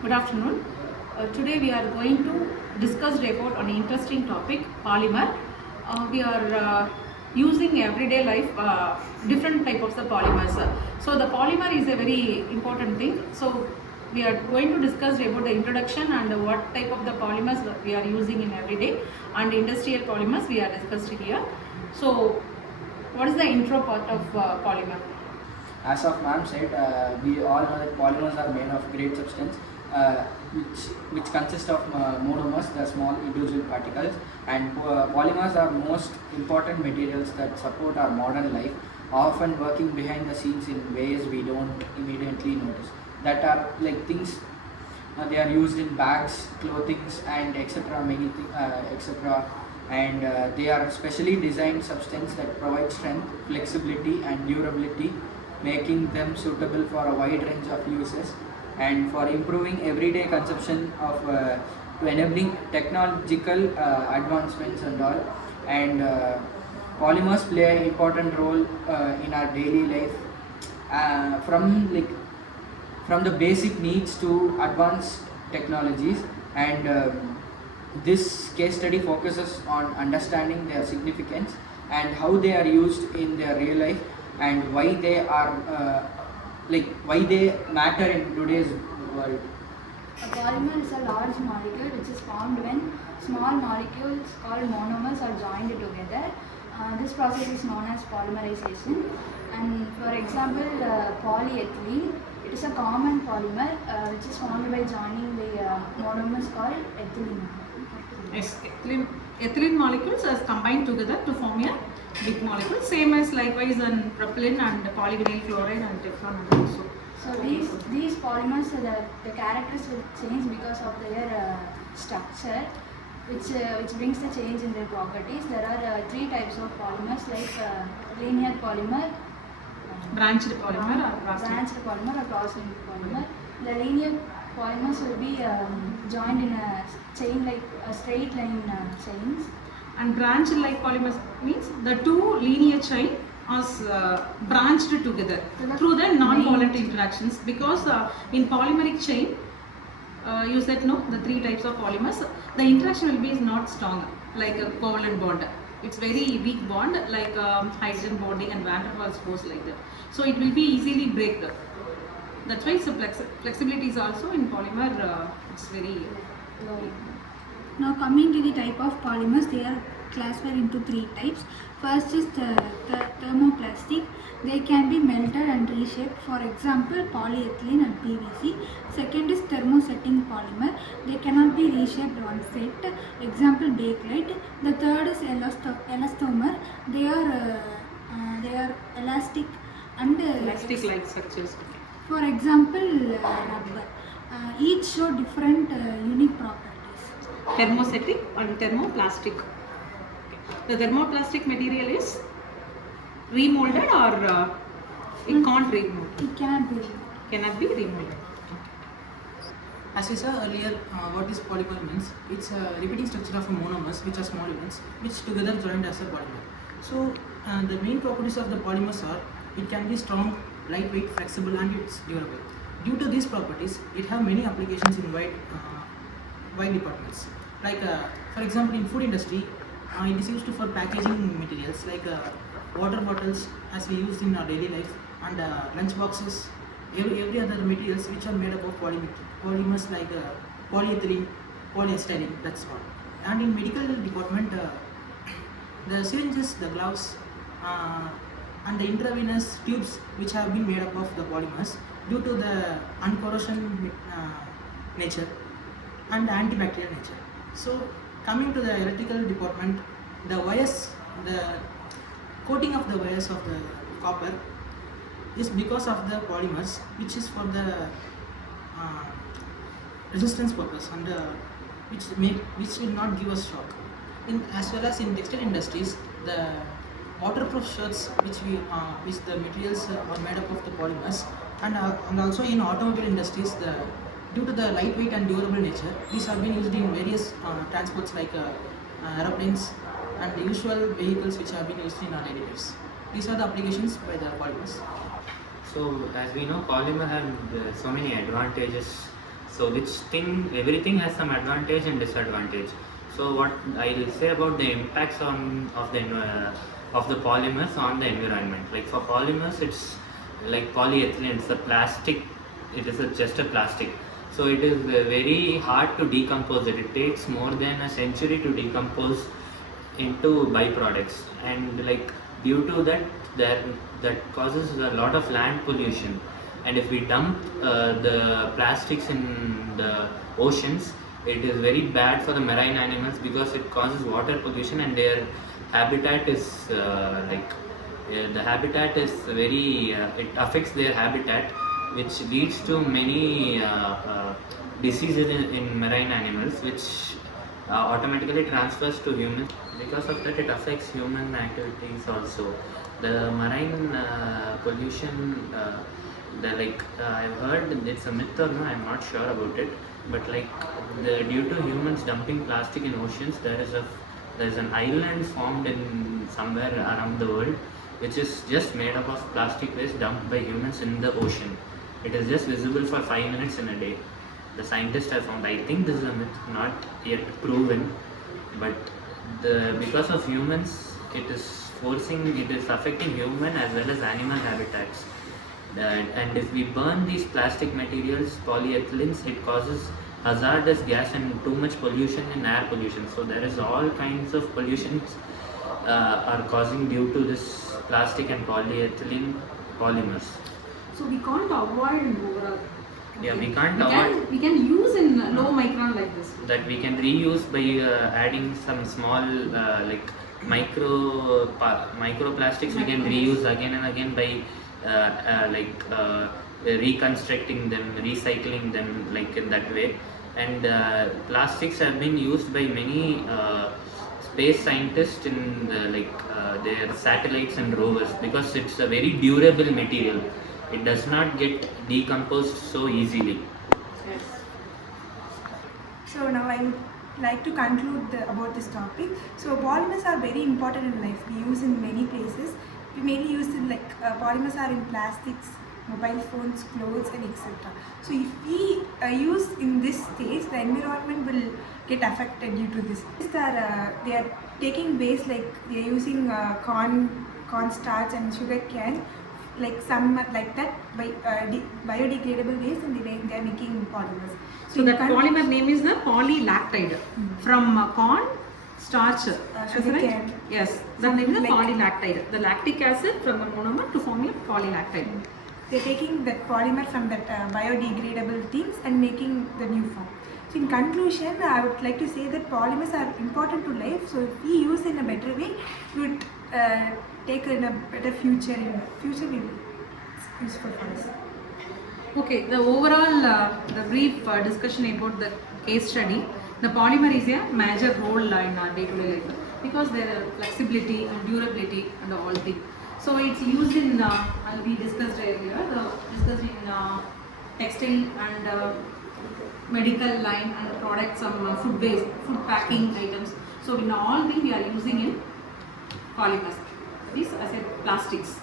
Good afternoon. Today we are going to discuss about an interesting topic, polymer. We are using everyday life different type of the polymers. So the polymer is a very important thing. So we are going to discuss about the introduction and what type of the polymers that we are using in everyday, and industrial polymers we are discussed here. So what is the intro part of polymer? As of ma'am said, we all know that polymers are made of great substance, uh, which consist of monomers, the small individual particles, and polymers are most important materials that support our modern life, often working behind the scenes in ways we don't immediately notice. That are like things they are used in bags, clothings, and etc. Many etc. And they are specially designed substance that provide strength, flexibility, and durability, making them suitable for a wide range of uses and for improving everyday consumption of to enabling technological advancements and all. And polymers play an important role in our daily life, from the basic needs to advanced technologies. And this case study focuses on understanding their significance and how they are used in their real life, and why they are why they matter in today's world. A polymer is a large molecule which is formed when small molecules called monomers are joined together. This process is known as polymerization. And for example, polyethylene, it is a common polymer which is formed by joining the monomers called ethylene. Yes, ethylene molecules are combined together to form a big molecule, same as likewise in propylene and polyvinyl chloride and Teflon also. So these polymers, the characters will change because of their structure, which brings the change in their properties. There are three types of polymers, like linear polymer, Branched polymer or cross-linked polymer. The linear polymers will be joined in a chain, like a straight line chains. And branched like polymers means the two linear chain are branched together through the non-volatile interactions, because in polymeric chain you said no, the three types of polymers, the interaction will be not strong like a covalent bond. It's very weak bond like hydrogen bonding and van der Waals force, like that. So it will be easily break. That's why flexibility is also in polymer it's very low. Now coming to the type of polymers, they are classified into three types. First is the thermoplastic. They can be melted and reshaped, for example polyethylene and PVC. Second is thermosetting polymer. They cannot be reshaped on fit, example bakelite. The third is elastomer. They are elastic and Elastic like structures. for example rubber. Each show different unique properties. Thermostatic and thermoplastic. The thermoplastic material is remolded or it can't remold? It cannot be. Cannot be remolded. As we saw earlier, what this polymer means, it's a repeating structure of monomers, which are small units, which together joined as a polymer. So the main properties of the polymers are, it can be strong, lightweight, flexible, and it's durable. Due to these properties, it have many applications in wide departments. Like for example, in food industry, it is used for packaging materials like water bottles, as we use in our daily life, and lunch boxes, every other materials which are made up of polymers like polyethylene, polyestyrene, that's what. And in medical department, the syringes, the gloves, and the intravenous tubes which have been made up of the polymers due to the uncorrosion nature and antibacterial nature. So coming to the electrical department, the wires, the coating of the wires of the copper is because of the polymers, which is for the resistance purpose, and which will not give us shock. As well as in textile industries, the waterproof shirts which the materials are made up of the polymers, and also in automobile industries, due to the lightweight and durable nature, these have been used in various transports like aeroplanes and the usual vehicles which have been used in our daily lives. These are the applications by the polymers. So as we know, polymer have so many advantages. So everything has some advantage and disadvantage. So what I'll say about the impacts of the polymers on the environment. Like for polymers, it's like polyethylene. It's a plastic. It is just a plastic. So it is very hard to decompose it. It takes more than a century to decompose into byproducts, and like due to that, that causes a lot of land pollution. And if we dump the plastics in the oceans, it is very bad for the marine animals because it causes water pollution, and their habitat is the habitat is very it affects their habitat, which leads to many diseases in marine animals, which automatically transfers to humans. Because of that, it affects human activities also. The marine pollution, I've heard it's a myth or no, I'm not sure about it. But due to humans dumping plastic in oceans, there is an island formed in somewhere around the world, which is just made up of plastic waste dumped by humans in the ocean. It is just visible for 5 minutes in a day. The scientists have found. I think this is a myth, not yet proven, but because of humans, it is affecting human as well as animal habitats. And if we burn these plastic materials, polyethylenes, it causes hazardous gas and too much pollution in air pollution. So there is all kinds of pollutions are causing due to this plastic and polyethylene polymers. So we can't avoid in overall. Yeah, we can't avoid. We can use in low micron like this. That we can reuse by adding some small microplastics. We can reuse again and again by reconstructing them, recycling them in that way. And plastics have been used by many space scientists in their satellites and rovers, because it's a very durable material. It does not get decomposed so easily. Yes. So now I would like to conclude about this topic. So polymers are very important in life. We use in many places. We mainly use in polymers are in plastics, mobile phones, clothes, and etc. So if we use in this stage, the environment will get affected due to this. They are taking waste, they are using corn starch and sugar cane, biodegradable waste, and they are making polymers. So that polymer name is the polylactide from corn starch. Sugar right? cane. Yes, the name is the polylactide. The lactic acid from the monomer to form a polylactide. They're taking that polymer from that biodegradable things and making the new form. So in conclusion, I would like to say that polymers are important to life. So if we use in a better way, we would take in a better future. In future, it's useful for us. Okay, the overall, the brief discussion about the case study. The polymer is a major role in our day-to-day life because there are flexibility and durability and all things. So it's used in, as we discussed earlier, discussed in textile and medical line and products, some food waste, food packing items. So in all things we are using in polymers. This I said plastics.